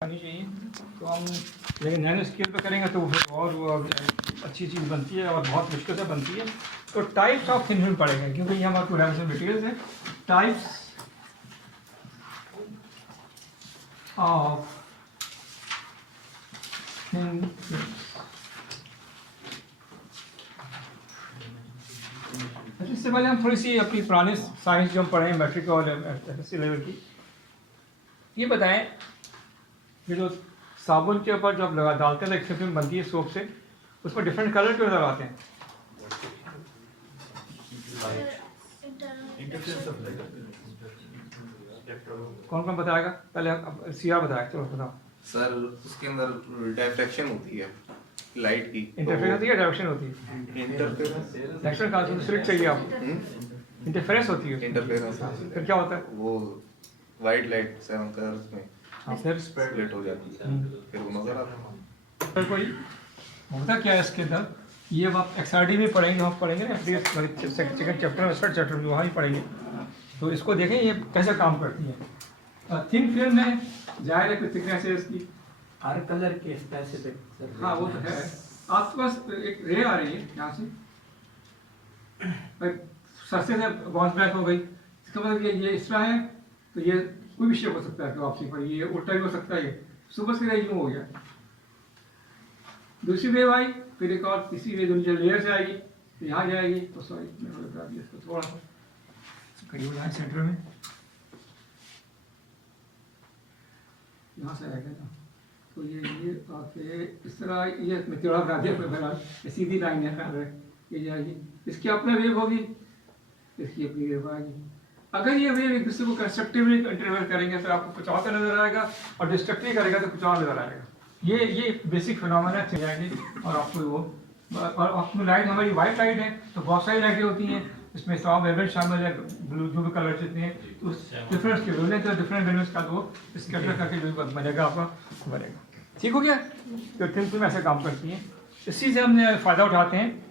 आनी चाहिए। तो हम लेकिन नैनो स्केल पे करेंगे तो फिर और वो अच्छी चीज़ बनती है और बहुत मुश्किल से बनती है। तो टाइप्स ऑफ थिन फिल्म पड़ेंगे क्योंकि ये हमारे टू डायमेंशनल मटेरियल्स है। Types of thin films. इससे पहले हम थोड़ी सी अपनी पुरानी साइंस जो हम पढ़े हैं मैट्रिक और एसएससी लेवल की, ये बताएं ये जो साबुन के ऊपर जब लगा डालते हैं एक फिल्म बनती है सोप से, उसमें डिफरेंट कलर क्यों नजर आते हैं? कौन कौन बताएगा? पहले सिया बताएगा, चलो बताओ। सर उसके अंदर डायफ्रैक्शन होती है लाइट की। इंटरफेरेंस होती है, डायरेक्शन होती है? डायरेक्शन का सिलेक्ट चाहिए आपको। इंटरफेरेंस होती है। इंटरफेरेंस फिर क्या होता है? वो वाइट लाइट 7 कलर्स में फिर स्प्लिट हो जाती है, फिर वो नजर आता है। कोई होता क्या है इसके अंदर? ये आप XRD में पढ़ेंगे, हम पढ़ेंगे ना सेकंड चैप्टर में, थर्ड चैप्टर में वहाँ ही पढ़ेंगे। तो इसको देखें ये कैसे काम करती है। थिन फिल्म में जाहिर है कुछ थिकनेस है इसकी, हर कलर के स्पेसिफिक। हाँ वो तो है। आपके पास एक रे आ रही है यहाँ से, सस्ते से बाउंस बैक हो गई, इसका मतलब ये इस तरह है, तो ये कोई भी शेप हो सकता है तो आपसी पर, ये उल्टा भी हो सकता है, ये सुबह से रे यूँ हो गया। दूसरी वेव आई, फिर एक और तीसरी वेव नीचे लेयर से आएगी, तो यहाँ जाएगी। तो सॉरी मैंने बता दिया इसको थोड़ा सा करीब यहाँ सेंटर में, यहाँ से आएगा ना, तो ये आके इस तरह ये मैं थोड़ा बता दिया, ये सीधी लाइन है, ये जाएगी, इसकी अपना वेव होगी, इसकी अपनी वेव आएगी। अगर ये वेव एक दूसरे को कंस्ट्रक्टिवली इंटरवेल करेंगे तो आपको कुछ और नजर आएगा, और डिस्ट्रक्टिव करेगा तो कुछ और नजर आएगा। ये बेसिक फिनोमेना चल जाएंगे। और आपको वो और आपको लाइट हमारी वाइट लाइट है, तो बहुत सारी लाइटें होती हैं, इसमें सब वेवलेंथ शामिल है, ब्लू जो भी कलर जितने हैं, तो डिफरेंस के वेवलेंथ है, डिफरेंट वेवलेंथ का वो स्कैटर करके जो बनेगा आपका बनेगा। ठीक हो गया? तो थिन फिल्म ऐसे काम करती हैं, इसी से हमने फ़ायदा उठाते हैं।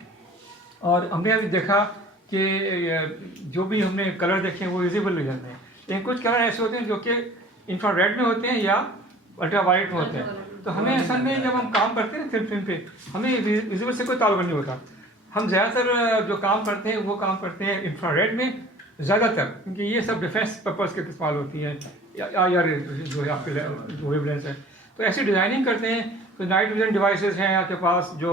और हमने अभी देखा कि जो भी हमने कलर देखे हैं वो विजिबल नहीं जाते हैं, लेकिन कुछ कलर ऐसे होते हैं जो कि इंफ्रारेड में होते हैं या अल्ट्रावायलेट में होते हैं। तो हमें असल में जब हम काम करते हैं फिल्म पे, हमें विजिबल से कोई ताल्लुक नहीं होता। हम ज़्यादातर जो काम करते हैं वो काम करते हैं इंफ्रारेड में ज़्यादातर, क्योंकि ये सब डिफेंस पर्पज़ के इस्तेमाल होती है या जो है आपके जो वेवलेंथ है। तो ऐसी डिज़ाइनिंग करते हैं। तो नाइट विजन डिवाइसेस हैं आपके पास जो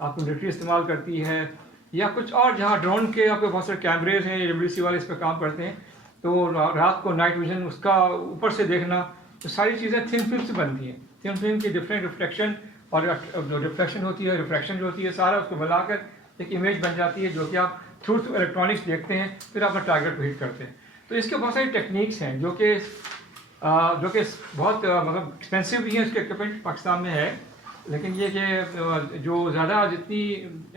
आपको मिलिट्री इस्तेमाल करती है, या कुछ और जहाँ ड्रोन के आपके बहुत सारे कैमरेज हैं, MDC वाले इस पर काम करते हैं, तो रात को नाइट विजन उसका ऊपर से देखना, तो सारी चीज़ें थिन फिल्म से बनती हैं। थिन फिल्म की डिफरेंट रिफ्लेक्शन और जो रिफ्लेक्शन होती है, रिफ्रैक्शन जो होती है, सारा उसको मिलाकर एक इमेज बन जाती है जो कि आप थ्रू इलेक्ट्रॉनिक्स देखते हैं, फिर अपना टारगेट को हिट करते हैं। तो इसके बहुत सारी टेक्निक्स हैं जो कि बहुत मतलब एक्सपेंसिव भी है, इसके इक्विपमेंट पाकिस्तान में है, लेकिन ये कि जो ज़्यादा जितनी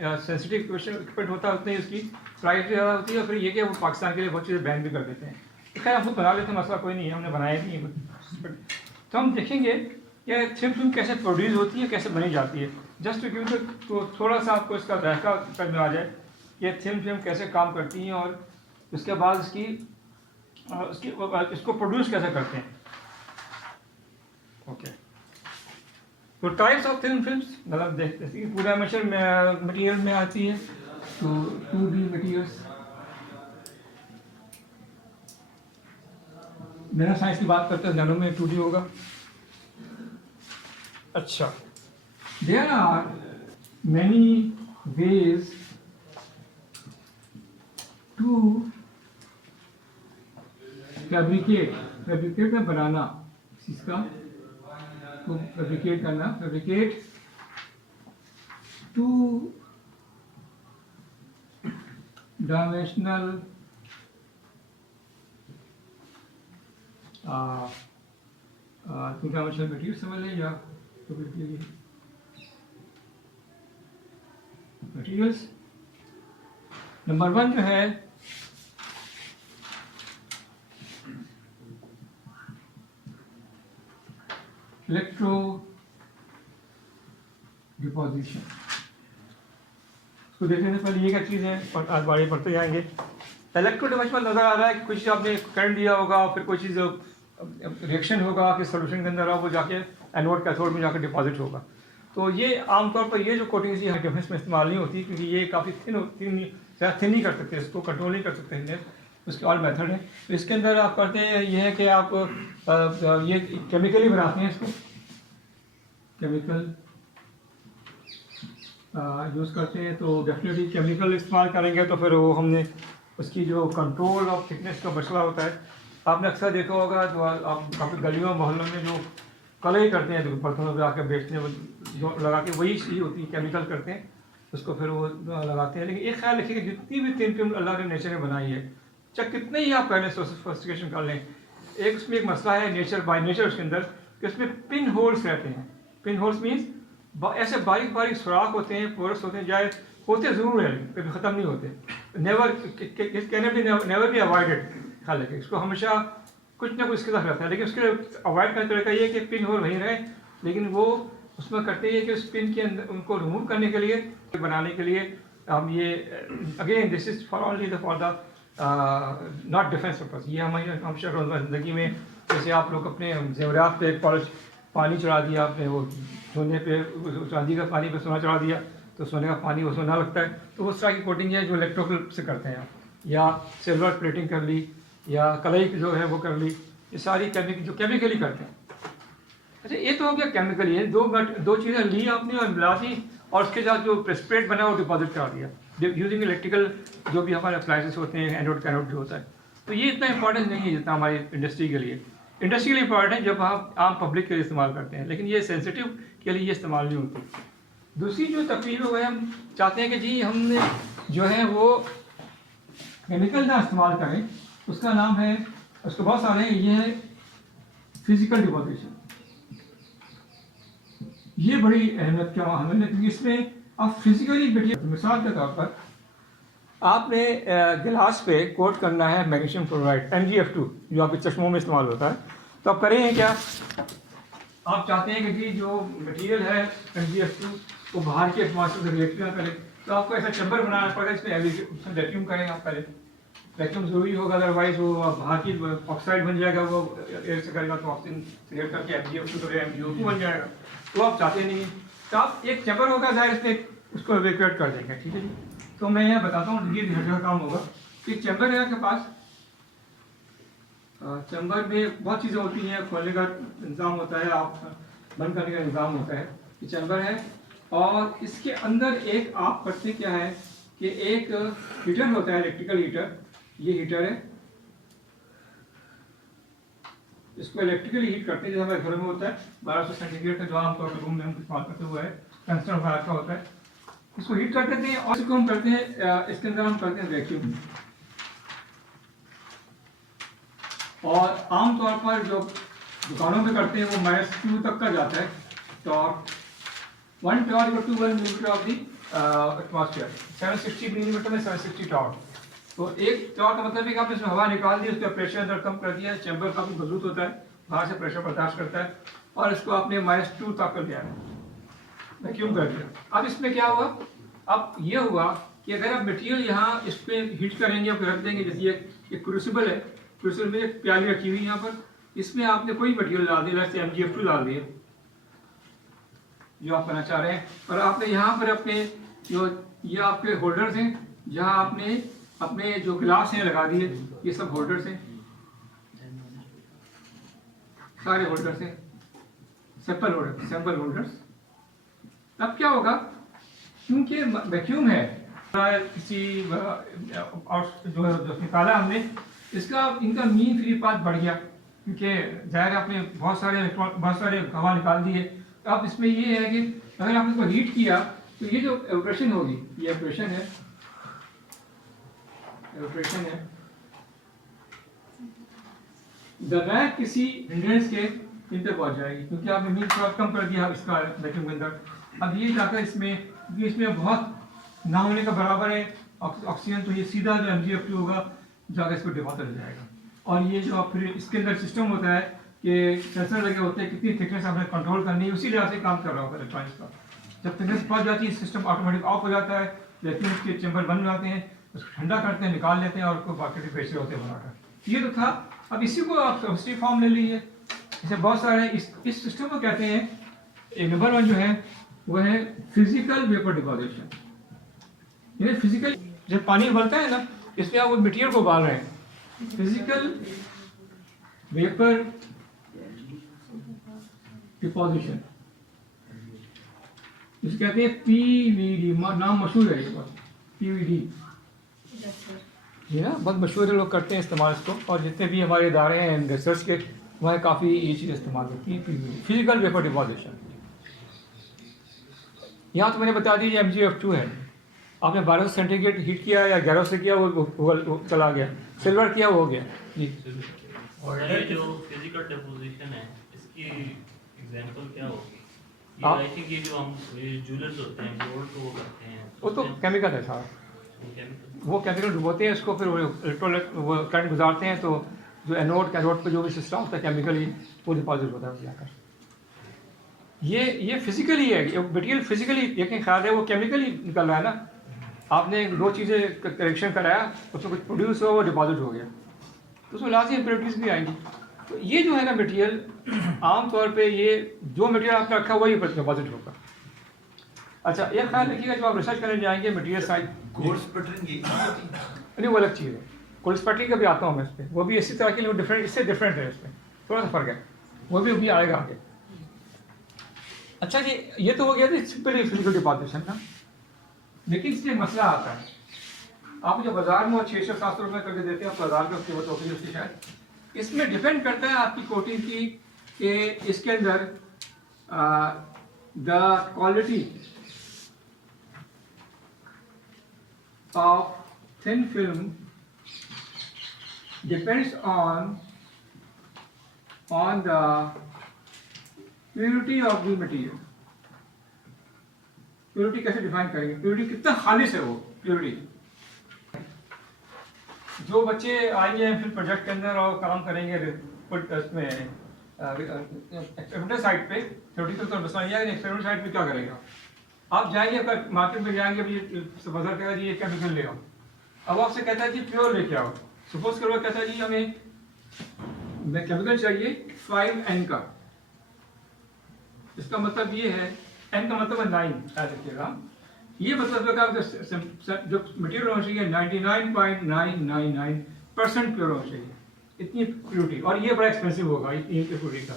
सेंसिटिव इक्विपमेंट होता है उतनी उसकी प्राइस भी ज़्यादा होती है। और फिर ये कि वो पाकिस्तान के लिए बहुत चीज़ें बैन भी कर देते हैं। खैर हम खुद बना लेते हैं, मसला कोई नहीं है, हमने बनाया नहीं है कुछ। तो हम देखेंगे ये थिन फिल्म कैसे प्रोड्यूस होती है, कैसे बनी जाती है। जस्ट टू गिव तो थोड़ा सा आपको इसका जायका समझ में आ जाए ये थिन फिल्म कैसे काम करती हैं, और उसके बाद इसको प्रोड्यूस कैसे करते हैं। ओके, तो टाइप्स ऑफ थिन फिल्म्स मतलब देखते हैं कि 2 डायमेंशनल मटेरियल में आती है, तो 2D मटेरियल्स। नैनो साइंस की बात करते हैं, नैनो में 2D होगा। अच्छा, there are many ways to fabricate में बनाना, इसका को फैब्रिकेट करना, फैब्रिकेट 2 डायमेंशनल मटेरियल समझ लें, या तो मटेरियल्स। नंबर 1 जो है इलेक्ट्रो डिपोजिशन। इसको देखने से पहले ये क्या चीज़ है, और आज बारी पढ़ते जाएंगे। इलेक्ट्रो डिपोजिशन नज़र आ रहा है कि कुछ चीज़ आपने करंट दिया होगा, फिर कोई चीज़ रिएक्शन होगा कि सोल्यूशन के अंदर वो जाके एनोड कैथोड में जाकर डिपॉजिट होगा। तो ये आमतौर पर ये जो कोटिंग्स ये डिफेंस में इस्तेमाल नहीं होती, क्योंकि ये काफ़ी थिन नहीं कर सकते, इसको कंट्रोल नहीं कर सकते हैं, उसके और मेथड है। तो इसके अंदर आप करते हैं ये है कि आप ये केमिकली बनाते हैं, इसको केमिकल यूज़ करते हैं। तो डेफिनेटली केमिकल इस्तेमाल करेंगे तो फिर वो हमने उसकी जो कंट्रोल ऑफ थिकनेस का मसला होता है। आपने अक्सर देखा होगा जो आप काफ़ी गलियों मोहल्लों में जो कलई करते हैं, जो बर्तनों में आकर बेचते हैं, वो जो लगा के वही चीज़ होती है, केमिकल करते हैं उसको, फिर वो लगाते हैं। लेकिन एक ख्याल रखिए कि जितनी भी थिन फिल्म अल्लाह ने नेचर में बनाई है, चाहे कितने ही आप पहले सोफिस्टिकेशन कर लें, एक उसमें एक मसला है नेचर बाय नेचर उसके अंदर कि उसमें पिन होल्स रहते हैं। पिन होल्स मीन्स ऐसे बारीक बारीक सुराख होते हैं, पोरस होते हैं, जाए होते ज़रूर है, कभी ख़त्म नहीं होते। Never be avoided. ख्याल रखें, इसको हमेशा कुछ ना कुछ इसके साथ रहता है, लेकिन उसके अवॉइड करने का तरीका ये है कि पिन होल वहीं रहे, लेकिन वो उसमें करते हैं कि उस पिन के अंदर उनको रिमूव करने के लिए, बनाने के लिए हम ये again this is for only for the not defence purpose. ये हमारी हमेशा रोज़मर्रा ज़िंदगी में, जैसे आप लोग अपने जेवरात पे पॉलिश पानी चढ़ा दिया आपने, वो सोने पे चांदी का पानी पे सोना चढ़ा दिया तो सोने का पानी वो सोना लगता है। तो उस तरह की कोटिंग है जो इलेक्ट्रोक्लिप से करते हैं, या सिल्वर प्लेटिंग कर ली, या कलई जो है वो कर ली, ये सारी केमिकली करते हैं। अच्छा, ये तो हो गया केमिकली है, दो चीज़ें ली आपने और मिला दी, और उसके साथ जो प्रेस्प्रेट बना वो डिपॉजिट करा दिया यूजिंग इलेक्ट्रिकल जो भी हमारे अप्लाइंसेस होते हैं, एनोड कैनोड जो होता है। तो ये इतना इंपॉर्टेंट नहीं है जितना हमारी इंडस्ट्री के लिए। इंडस्ट्री के लिए इंपॉर्टेंट है जब आप आम पब्लिक के लिए इस्तेमाल करते हैं, लेकिन ये सेंसिटिव के लिए ये इस्तेमाल नहीं होती। दूसरी जो तकलीफ है वो हम चाहते हैं कि जी हमने जो है वो केमिकल ना इस्तेमाल करें, उसका नाम है, उसके बहुत सारे हैं, ये है फिजिकल डिपोजिशन। ये बड़ी अहमियत क्या हमें, क्योंकि इसमें आप फिजिकली बैठिए। मिसाल के तौर पर आपने गिलास पे कोट करना है मैग्नीशियम क्लोराइड MgF2 जो आपके चश्मों में इस्तेमाल होता है, तो आप करें क्या, आप चाहते हैं कि जी जो मटेरियल है MgF2 वो बाहर के एटमॉस्फेयर से रिएक्ट ना करे, तो आपको ऐसा चैम्बर बनाना पड़ेगा, इसमें वैक्यूम करें आप पहले, वैक्यूम जरूरी होगा, अदरवाइज वो बाहर की ऑक्साइड बन जाएगा, वो एयर से करेगा तो ऑक्सीजन रिएक्ट करके MgF2 तो MgO2 बन जाएगा, तो आप चाहते नहीं। तो आप एक चैम्बर होगा जाहिर इसमें उसको इवैक्यूएट कर देंगे, ठीक है जी। तो मैं यहाँ बताता हूँ ये हर जगह काम होगा कि चैम्बर है आपके पास, चैम्बर में बहुत चीज़ें होती हैं, खोलने का इंतज़ाम होता है, आप बंद करने का इंतज़ाम होता है, ये चैम्बर है। और इसके अंदर एक आप करते क्या है कि एक हीटर होता है, इलेक्ट्रिकल हीटर, ये हीटर है, इसको इलेक्ट्रिकली हीट करते हैं, जैसे हमारे घरों में होता है 1200 सेंटीग्रेड का, जो आमतौर पर रूम में हम इस्तेमाल करते हुए है, कंस्टर फायर का होता है, इसको हीट कर देते हैं और इसको हम करते हैं, इसके अंदर हम करते हैं वैक्यूम। और आमतौर पर जो दुकानों में करते हैं वो -2 तक का जाता है torque, 1 torque equal to 1 millimetre of the atmosphere, 760 millimetre में 760 टॉर्क। तो एक टॉर्क का मतलब है कि आपने इसमें हवा निकाल दी, उसका प्रेशर अंदर कम कर दिया, चैम्बर काफ़ी मजबूत होता है, बाहर से प्रेशर बर्दाश्त करता है, और इसको आपने -2 तक कर दिया, वैक्यूम कर दिया। अब इसमें क्या हुआ, अब ये हुआ कि अगर आप मटेरियल यहाँ इस पर हीट करेंगे और रख देंगे, जैसे ये क्रूसिबल है, क्रूसिबल में एक प्याली रखी हुई यहाँ पर, इसमें आपने कोई मटेरियल डाल दिया, जैसे MgF2 डाल दिया जो आप करना चाह रहे हैं, और आपने यहाँ पर अपने जो ये आपके होल्डर्स हैं, जहाँ आपने अपने जो गिलास हैं लगा दिए, ये सब होल्डर्स हैं, सारे होल्डर्स हैं, सैंपल होल्डर्स। अब क्या होगा, क्योंकि वैक्यूम है, किसी और जो निकाला हमने, इसका इनका मीन फ्री पाथ बढ़ गया, क्योंकि जाहिर आपने बहुत सारे हवा निकाल दिए। तो अब इसमें ये है कि अगर आपने इसको हीट किया तो ये जो एवोप्रेशन होगी, ये एवोप्रेशन है बगैर किसी हिंड्रेंस के इन पे पहुंच जाएगी, क्योंकि आपने मीन फ्री कम कर दिया इसका वैक्यूम के अंदर। अब ये जाकर इसमें बहुत ना होने का बराबर है ऑक्सीजन, तो ये सीधा जो MgF2 होगा जाकर इसको डिपॉजिट हो जाएगा। और ये जो आप फिर इसके अंदर सिस्टम होता है कि सेंसर लगे होते हैं, कितनी थिकनेस आपने कंट्रोल करनी है, उसी लिहाज से काम कर रहा होगा इलेक्ट्रॉनिक्स का। जब थिकनेस पहुंच जाती है सिस्टम ऑटोमेटिक ऑफ हो जाता है, वैक्यूम के चैम्बर बंद हो जाते हैं, उसको ठंडा करते हैं, निकाल लेते हैं और उसको बाकी बेचते होते हैं बनाकर। ये तो था। अब इसी को आप केमिस्ट्री फॉर्म ले लीजिए। जैसे बहुत सारे इस सिस्टम को कहते हैं, एक नंबर 1 जो है वो है फिजिकल वेपर डिपोजिशन। यानी फिजिकल जब पानी उबलता है ना, इसमें आप वो मटेरियल को उबाल रहे हैं, फिजिकल वेपर डिपोजिशन, इसे कहते हैं पीवीडी। नाम मशहूर है ये बात, पीवीडी। ये ना बहुत मशहूर है, लोग करते हैं इस्तेमाल इसको, और जितने भी हमारे इदारे हैं रिसर्च के वहाँ काफ़ी ये चीज़ इस्तेमाल होती है, पीवीडी, फिजिकल वेपर डिपोजिशन। यहाँ तो मैंने बता दी MgF2 है। आपने 1200 सेंटीग्रेड हीट किया या 1100 से किया, वो चला गया। सिल्वर किया वो हो गया जी। और ये जो फिजिकल डिपोजिशन है, इसकी एग्जांपल क्या होगी? ये आप- आई थिंक ये जो हम ज्वेलर्स होते हैं गोल्ड को वो करते हैं, वो तो केमिकल है सारा, केमिकल। वो केमिकल डुबोते हैं इसको, फिर वो इलेक्ट्रोलाइट वो करंट गुजारते हैं, तो जो एनोड कैथोड पे जो भी सिस्टम होता है केमिकली वो डिपॉजिट होता है जाकर। ये फिजिकली है, मटेरियल फिजिकली यकीन ख्याल है, वो केमिकली निकल रहा है ना। आपने 2 चीज़ें करेक्शन कराया, उसमें कुछ प्रोड्यूस हुआ, वो डिपॉजिट हो गया, तो उसमें लाजमी इम्प्योरिटीज़ भी आएंगी। तो ये जो है ना मटेरियल, आमतौर पे ये जो मटेरियल आपने रखा वही डिपॉजिट होगा। अच्छा ये ख्याल रखिएगा, जब आप रिसर्च करने जाएंगे मटेरियल साइड, कोर्स पैटर्न यही नहीं वो अलग चीज़ है। कोल्ड स्पैटरिंग का भी आता हूँ मैं इस पर, वो भी इसी तरह के लिए डिफरेंट, इससे डिफरेंट है, इसमें थोड़ा सा फर्क है, वो भी अभी आएगा आगे। अच्छा जी, ये तो हो गया था सिंपली फिजिकल डिपोजिशन ना, लेकिन इसमें एक मसला आता है। आप जो बाजार में 600-700 रुपये करके देते हैं, आप बाजार में उसकी होती है उसकी शायद, इसमें डिपेंड करता है आपकी कोटिंग की कि इसके अंदर the quality of thin film depends on the purity of the material. Purity कैसे डिफाइन करेंगे? प्योरिटी कितना खालिश है वो प्योरिटी। जो बच्चे आएंगे फिर प्रोजेक्ट के अंदर और काम करेंगे इसमें एक्सपेरिमेंटल साइट पे, थ्योरेटिकल तो बस नहीं है, एक्सपेरिमेंटल साइट पे क्या करेगा? आप जाएंगे मार्केट में जाएंगे, बाजार कहेगा जी ये केमिकल ले आओ, अब आपसे कहता है जी प्योर लेके आओ। सपोज करो कहता है जी हमें केमिकल चाहिए 5N का, इसका मतलब ये है, N का मतलब है 9, याद रखिएगा। ये मतलब है जो मटेरियल होना चाहिए 99.999% प्योर होना चाहिए, इतनी प्योरिटी, और ये बड़ा एक्सपेंसिव होगा इतनी प्योरिटी का।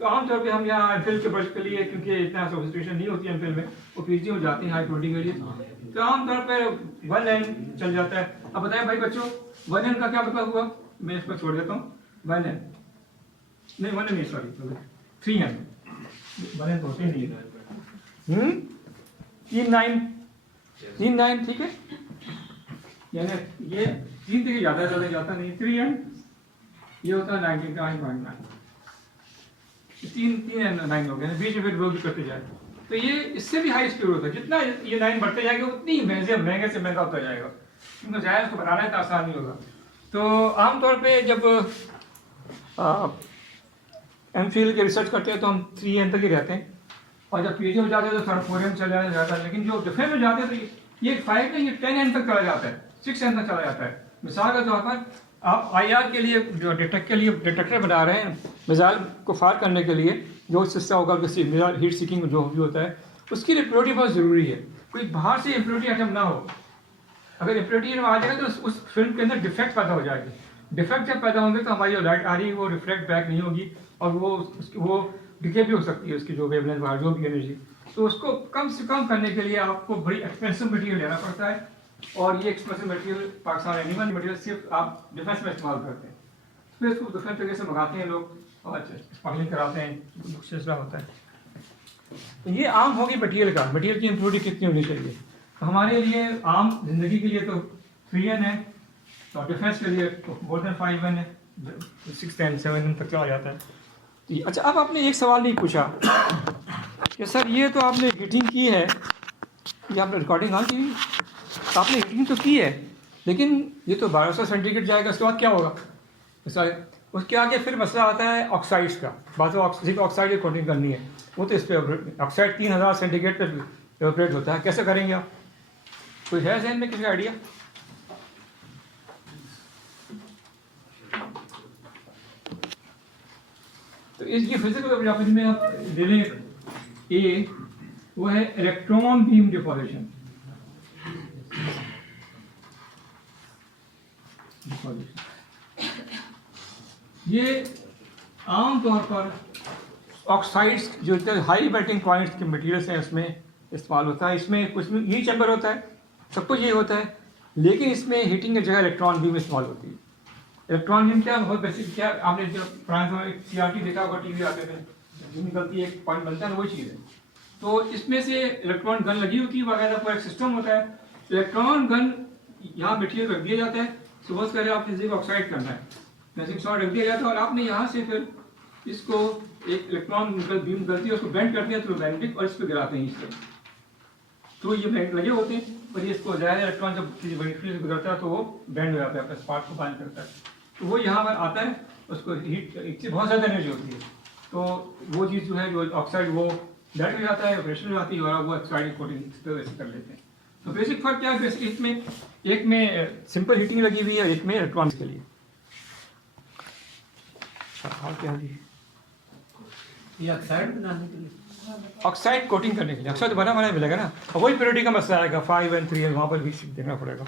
तो आमतौर पे हम यहाँ एमफिल के बच्चे के लिए, क्योंकि इतना सोफिस्टिकेशन नहीं होती एमफिल में, वो पीएचडी में जाते हैं हाई प्योरिटी के लिए, तो आमतौर पर 1N चल जाता है। अब बताएं भाई बच्चों 1N का क्या मतलब हुआ? मैं इसको छोड़ देता हूँ, 1N नहीं 1N नहीं, सॉरी 3N, 1N तो होते ही नहीं है। 3 9 ठीक है, यानी ये 3 থেকে ज़्यादा जाता नहीं, 3N ये होता है 99.9, 3 9 हो गया, बीच में फिर वो भी करते जाए, तो ये इससे भी हाई स्पीड होता है। जितना ये 9 बढ़ते जाएगा उतनी महंगे से महंगा होता जाएगा, क्योंकि जाए उसको बनाना है तो आसान नहीं होगा। तो आमतौर पे जब एमफिल के रिसर्च करते हैं तो हम 3N तक ही रहते हैं, और जब पीएचडी में जाते हैं तो थोड़ा 4N चला जाता है, लेकिन जो डिफेंस में जाते हैं तो ये 5 नहीं, ये 10N तक चला जाता है, 6N तक चला जाता है। मिसाल के तौर पर आप IR के लिए जो डिटेक्टर बना रहे हैं, मिसाइल को फायर करने के लिए जो सिस्टम होगा, मिसाइल हीट सीकिंग जो भी होता है, उसके लिए प्योरिटी बहुत ज़रूरी है। कोई बाहर से इम्प्योरिटी आइटम ना हो, अगर इम्प्योरिटी आ जाएगा तो उस फिल्म के अंदर डिफेक्ट पैदा हो जाएगी। डिफेक्ट जब पैदा होंगे तो हमारी जो लाइट आ रही है वो रिफ्लेक्ट बैक नहीं होगी, और वो डिके भी हो सकती है, उसकी जो वेवलेंथ बाहर जो भी एनर्जी, तो उसको कम से कम करने के लिए आपको बड़ी एक्सपेंसिव मटेरियल लेना पड़ता है, और ये expensive material Pakistan animal material सिर्फ आप डिफेंस में इस्तेमाल करते हैं, फिर इसको डिफरेंट तरीके से मंगाते हैं लोग और स्मगलिंग कराते हैं, सिलसिला होता है। तो ये आम होगी मटेरियल का, मटेरियल की इम्प्योरिटी कितनी होनी चाहिए। तो हमारे लिए आम जिंदगी के लिए तो 3N है, तो डिफेंस के लिए मोर देन 5N है, 6N 7N तक चला जाता है। अच्छा, अब आपने एक सवाल नहीं पूछा कि सर ये तो आपने हीटिंग की है, ये आपने रिकॉर्डिंग हाँ की, तो आपने हीटिंग तो की है, लेकिन ये तो 1200 सेंटीग्रेड जाएगा, उसके बाद क्या होगा? उसके आगे फिर मसला आता है ऑक्साइड्स का। बात ऑक्साइड की कोटिंग करनी है, वो तो इस पर ऑक्साइड 3000 सेंटीग्रेड पर एवोपरेट होता है, कैसे करेंगे आप? कोई है जहन में किसी आइडिया? तो इस ये फिजिकल प्रॉपर्टी में आप ले लें ए, वो है इलेक्ट्रॉन बीम डिपोजिशन। ये आमतौर पर ऑक्साइड्स जो हाई मेल्टिंग पॉइंट्स के मटेरियल्स हैं उसमें इस्तेमाल होता है। इसमें कुछ में यही चैम्बर होता है, सब कुछ ये होता है, लेकिन इसमें हीटिंग की जगह इलेक्ट्रॉन बीम इस्तेमाल होती है। इलेक्ट्रॉन बीम क्या बहुत बेसिक, क्या आपने जब पुराने समय में CRT देखा होगा, टीवी आते थे, जो निकलती है एक पॉइंट बनता है, वही चीज़ है। तो इसमें से इलेक्ट्रॉन गन लगी होती है, वगैरह पूरा एक सिस्टम होता है। इलेक्ट्रॉन गन यहाँ मटेरियल रख दिया जाता है, सपोज करें आपने जिंक ऑक्साइड करना है, जिंक ऑक्साइड रख दिया जाता है और आपने यहाँ से फिर इसको एक इलेक्ट्रॉन बीम निकलती है, उसको बेंड करते हैं थ्रू मैग्नेटिक और इस पर गिराते हैं इससे। तो ये मैग्नेट लगे होते हैं और ये इसको ज़्यादा इलेक्ट्रॉन जब किसी मैग्नेटिक से गुजरता है तो वो बेंड हो जाता है, अपने स्पार्क को बांध करता है। तो वो यहाँ पर आता है, उसको हीट इससे बहुत ज़्यादा एनर्जी होती है, तो वो चीज़ जो है जो ऑक्साइड वो डायरेक्ट हो जाता है, ऑपरेशन हो जाती है और वो ऑक्साइड कोटिंग इस तरह से कर लेते हैं। तो बेसिक फर्क क्या है बेसिक इसमें, एक में सिंपल हीटिंग लगी हुई है, एक में इलेक्ट्रॉनिक्स के लिए। और क्या है ये ऑक्साइड बनाने के लिए, ऑक्साइड कोटिंग करने के लिए, ऑक्साइड बना बनाया मिलेगा ना, और वही प्योरिटी का मसला आएगा 5 और 3, वहाँ पर भी देखना पड़ेगा।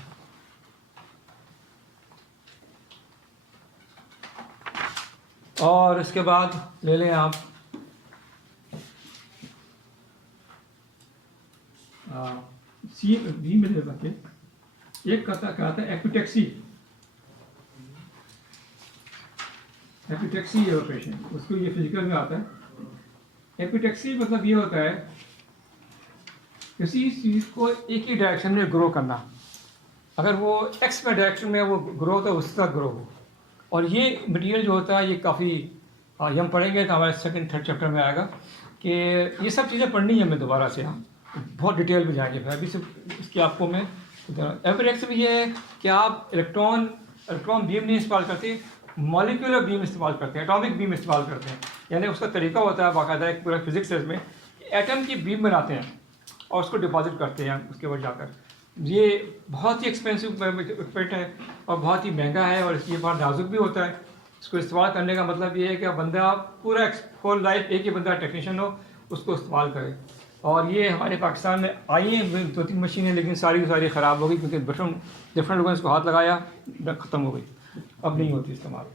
और इसके बाद ले लें आप सी भी में ले सकते, एक कहता है एपिटेक्सी, एपिटेक्सी ऑपरेशन, उसको ये फिजिकल में आता है। एपिटेक्सी मतलब ये होता है किसी चीज़ को एक ही डायरेक्शन में ग्रो करना, अगर वो एक्स में डायरेक्शन में वो ग्रो तो उसके साथ ग्रो हो। और ये मटेरियल जो होता है ये काफ़ी हम पढ़ेंगे तो हमारे सेकंड थर्ड चैप्टर में आएगा कि ये सब चीज़ें पढ़नी है हमें दोबारा से, हम बहुत डिटेल में जाएंगे। फिर अभी सिर्फ इसकी आपको मैं एपिटेक्सी में ये है कि आप इलेक्ट्रॉन बीम नहीं इस्तेमाल करते, मॉलिक्यूलर बीम इस्तेमाल करते हैं, एटॉमिक बीम इस्तेमाल करते हैं। यानी उसका तरीका होता है बाकायदा एक पूरा फिजिक्स में, एटम की बीम बनाते हैं और उसको डिपॉजिट करते हैं उसके बाद जाकर। ये बहुत ही एक्सपेंसिव इक्विपमेंट है और बहुत ही महंगा है और ये बहुत नाजुक भी होता है। इसको इस्तेमाल करने का मतलब ये है कि बंदा पूरा होल लाइफ एक ही बंदा टेक्नीशियन हो, उसको इस्तेमाल करे। और ये हमारे पाकिस्तान में आई हैं 2-3 मशीनें, लेकिन सारी की सारी ख़राब हो गई क्योंकि डिफरेंट लोगों ने इसको हाथ लगाया, ख़त्म हो गई, अब नहीं होती इस्तेमाल।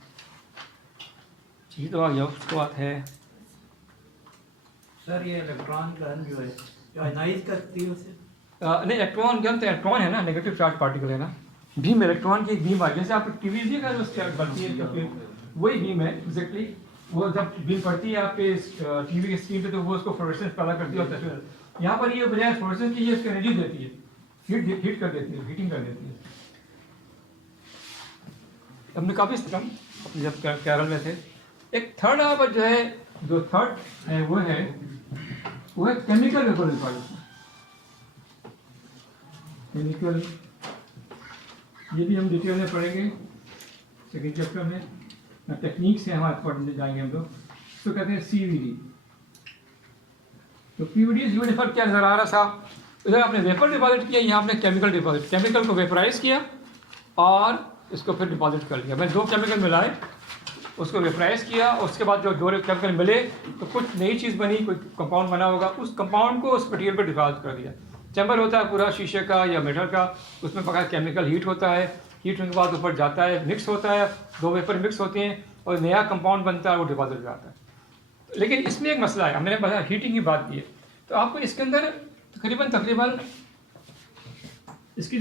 ये तो आ गया। उसके बाद है सर ये इलेक्ट्रॉन गन जो है जो आयनाइज करती है उसे, नहीं इलेक्ट्रॉन गन तो इलेक्ट्रॉन है ना, नेगेटिव चार्ज पार्टिकल है ना, बीम इलेक्ट्रॉन की एक बीम आ, जैसे आप टीवी देखिएगा जो बढ़ती है तो फिर वही बीम है एग्जैक्टली। वो जब बीम पड़ती है आपके टीवी की स्क्रीन पे तो वो उसको फ्लोरेसेंस पैदा करती है और तस्वीर यहाँ पर ये बजाय फ्लोरेसेंस की ये उसको एनर्जी देती है, हीट कर देती है, हीटिंग कर देती है। हमने काफ़ी कम जब केरल में थे। एक थर्ड यहाँ पर जो है, जो थर्ड है वो है केमिकल वेपर डिपोजिशन। केमिकल ये भी हम डिटेल में पढ़ेंगे सेकेंड चैप्टर में, टेक्निक से हमारे पढ़ने जाएंगे हम लोग। तो कहते हैं CVD। तो PVD से फर्क क्या नजर आ रहा था, इधर आपने वेपर डिपॉजिट किया, यहाँ आपने केमिकल डिपॉजिट, केमिकल को वेपराइज किया और इसको फिर डिपॉजिट कर लिया। मैंने 2 केमिकल मिलाए, उसको वेपराइज किया, उसके बाद जो 2 केमिकल मिले तो कुछ नई चीज़ बनी, कोई कंपाउंड बना होगा, उस कंपाउंड को उस मटीरियल पर डिपॉजिट कर दिया। चैम्बर होता है पूरा शीशे का या मेटल का, उसमें बकाया केमिकल हीट होता है, हीट होने के बाद ऊपर जाता है, मिक्स होता है, 2 वेपर मिक्स होते हैं और नया कंपाउंड बनता है, वो डिपॉजिट जाता है। लेकिन इसमें एक मसला है, मैंने बताया हीटिंग की बात की है, तो आपको इसके अंदर तकरीबन इसकी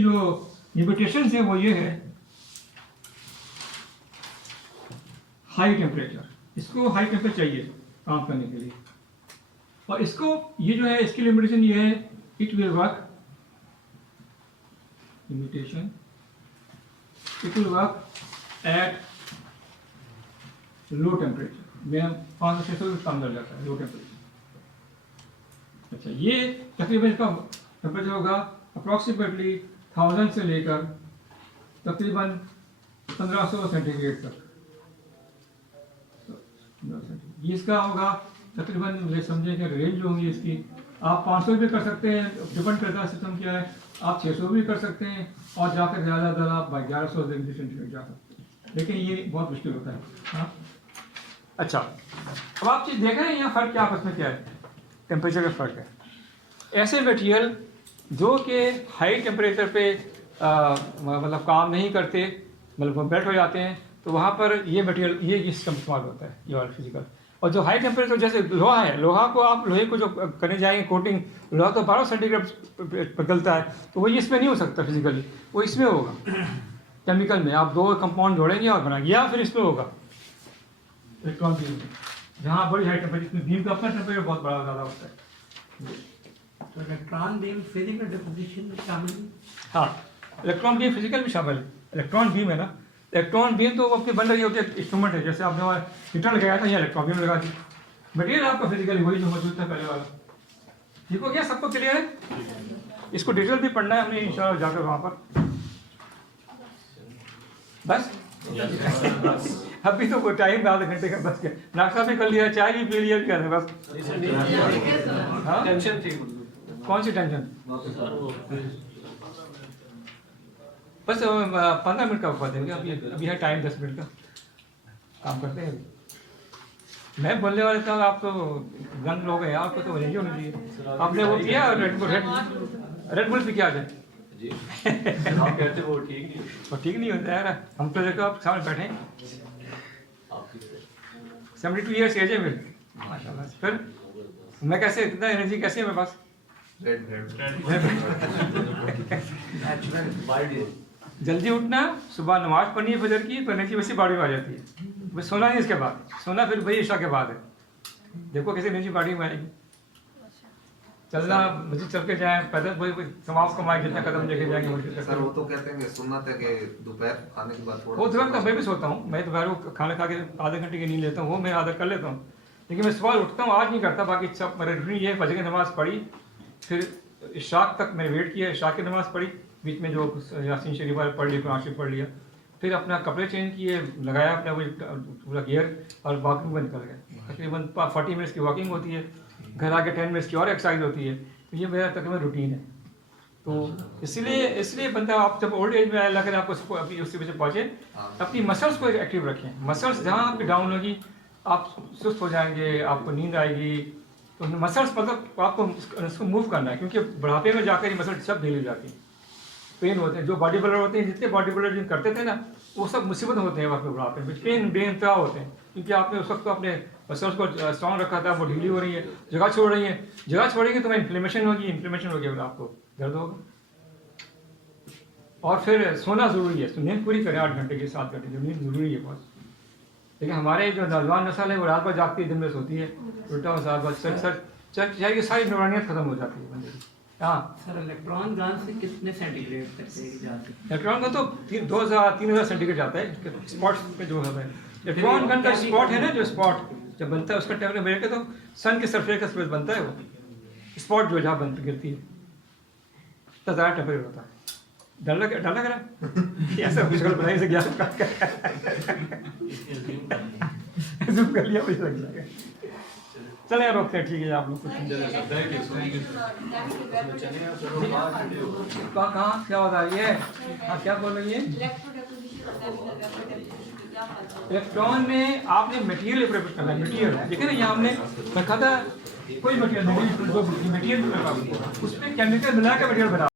जो लिमिटेशंस है वो ये है, हाई टेम्परेचर, इसको हाई टेम्परेचर चाहिए काम करने के लिए। और इसको ये जो है इसकी लिमिटेशन ये है, it will work limitation, it will work at low temperature में 500-600 कम कर जाता है लो टेम्परेचर। अच्छा, ये तकरीबन इसका टेम्परेचर होगा अप्रॉक्सीमेटली 1000 से लेकर तकरीबन 1500 सेंटीग्रेड तक। ये इसका होगा तकरीबन, मुझे समझे कि रेंज जो होंगी इसकी, आप 500 भी कर सकते हैं, डिपेंड करता है सिस्टम क्या है, आप 600 भी कर सकते हैं और जाकर ज़्यादा आप 1100 डिग्री सेंटीग्रेड जा सकते हैं, लेकिन ये बहुत मुश्किल होता है। हाँ, अच्छा, अब आप चीज़ देख रहे हैं यहाँ फ़र्क क्या आपस में क्या है, टेम्परेचर का फ़र्क है। ऐसे मटेरियल जो कि हाई टेम्परेचर पे मतलब काम नहीं करते, मतलब मेल्ट हो जाते हैं, तो वहाँ पर ये मटेरियल ये सिस्टम इस्तेमाल होता है, ये वाला फिजिकल। और जो हाई टेम्परेचर जैसे लोहा है, लोहा को आप लोहे को जो करने जाएंगे कोटिंग, लोहा तो 12 सेंटीग्रेड पिघलता है, तो वही इसमें नहीं हो सकता फिजिकली, वो इसमें होगा केमिकल में। आप 2 कंपाउंड जोड़ेंगे और बनाएंगे, या फिर इसमें होगा इलेक्ट्रॉन बीम में, जहाँ बड़ी हाई टेम्परेचर, बीम का अपना टेम्परेचर बहुत बड़ा ज़्यादा होता है। तो इलेक्ट्रॉन बीम फिजिकल डिपोजिशन में शामिल है? हाँ, इलेक्ट्रॉन बीम फिजिकल भी शामिल है। इलेक्ट्रॉन बीम है ना, इलेक्ट्रॉन बीम तो अपनी बन रही होती है, इंस्ट्रूमेंट है। जैसे आपने हमारा हीटर लगाया था, या इलेक्ट्रॉन बीम लगा दी, मटेरियल आपका फिजिकली वही जो मौजूद था पहले वाला। ठीक हो गया, सबको क्लियर है? इसको डिटेल भी पढ़ना है हमने इंशाल्लाह जाकर वहाँ पर। बस अभी तो कोई टाइम आधे घंटे का बस गया, नाश्ता भी कर लिया, चाय भी पी लिया, क्या है बस। हाँ? टेंशन थी, कौन सी टेंशन? बस 15 मिनट का वक्त देंगे, अभी है टाइम 10 मिनट का, काम करते हैं। मैं बोलने वाला था, आप तो गंद लोग हैं, आपको तो रेडी होनी चाहिए। आपने वो किया रेड बुल भी किया जाए जी आप कहते वो ठीक नहीं, वो ठीक नहीं होता यार। हम तो देखो आप सामने बैठे हैं, आपकी 72 ईयर्स एज है मेरी, माशाल्लाह। फिर मैं कैसे, इतना एनर्जी कैसे है मेरे पास? Natural body. जल्दी उठना, सुबह नमाज पढ़नी है फजर की, तो एनर्जी वैसी बॉडी में आ जाती है। बस सोना नहीं, इसके बाद सोना फिर वही ईशा के बाद है। देखो कैसे एनर्जी बॉडी में आएगी। चलना, मस्जिद चल के जाए, पैदल वही समाज कमाए, जितना कदम लेके जाएंगे मस्जिद सर वो तो कहते हैं कि सुन्नत है कि दोपहर खाने के बाद वो दोपहर का मैं भी सोता हूँ, मैं दोपहर को खाना खा के आधे घंटे की नींद लेता हूँ, वो मैं आधा कर लेता हूँ। लेकिन मैं सुबह उठता हूँ, आज नहीं करता। बाकी सब मेरा रूटीन ये है, फजर की नमाज़ पढ़ी, फिर इशाक तक मैंने वेट किया, इशाक की नमाज़ पढ़ी, बीच में जो यासीन शरीफ वाले पढ़ लिया, कुरान शरीफ पढ़ लिया, फिर अपना कपड़े चेंज किए, लगाया अपना वही पूरा गियर, और वॉकिंग में निकल गया। तकरीबन 40 मिनट्स की वॉकिंग होती है, घर आके 10 मिनट्स की और एक्सरसाइज होती है। तो ये मेरा तकरीबन रूटीन है। तो इसलिए बंदा, आप जब ओल्ड एज में अल्लाह करे आपको अभी उससे वजह पहुँचे, अपनी मसल्स को एक्टिव रखें। मसल्स जहाँ आपकी डाउन होगी, आप सुस्त हो जाएंगे, आपको नींद आएगी। तो मसल्स मतलब आपको उसको मूव करना है, क्योंकि बुढ़ापे में जाकर ये मसल्स सब ढील हो जाती हैं, पेन होते हैं। जो बॉडी बिल्डर होते हैं, जितने बॉडी बिल्डर जिन करते थे ना, वो सब मुसीबत होते हैं वक्त में, बुढ़ापे में पेन बेइंतहा होते हैं, क्योंकि आपने उस वक्त तो अपने मसल्स को स्ट्रॉन्ग रखा था, वो ढीली हो रही है, जगह छोड़ रही है। जगह छोड़ेगी तो मैं इन्फ्लेमेशन होगी, इन्फ्लेमेशन होगी फिर आपको दर्द होगा। और फिर सोना ज़रूरी है, तो नींद पूरी करें 8 घंटे की, 7 घंटे की नींद ज़रूरी है बहुत। लेकिन हमारे जो नौजवान नस्ल है वो रात भर जागती है, दिन में सोती है, उल्टा और साथ सर की सारी नौरानियत खत्म हो जाती है बंदे की। हाँ सर, इलेक्ट्रॉन गन से कितने सेंटीग्रेड तक जाते हैं? इलेक्ट्रॉन का तो 2000-3000 सेंटीग्रेड जाता है स्पॉट पे जो है। इलेक्ट्रॉन गन का स्पॉट है ना, जो स्पॉट जब बनता है उसका टेम्परेचर तो सन के सरफेस का स्पेस बनता है, वो स्पॉट जो जहाँ बनती गिरती है तो ज़्यादा टेम्परेचर होता है। डर लग रहा है ऐसा मुश्किल बनाई से गया जूम कर लिया, मुझे लग जाएगा। चले यार, रोकते हैं, ठीक है। आप लोग कहाँ क्या बता रही है? हाँ, क्या बोल रही है? इलेक्ट्रॉन में आपने मटेरियल प्रिपेयर करना है। मटेरियल देखिए ना, यहाँ हमने रखा था कोई मटेरियल नहीं, जो मटेरियल उस पर केमिकल मिला के मटेरियल बना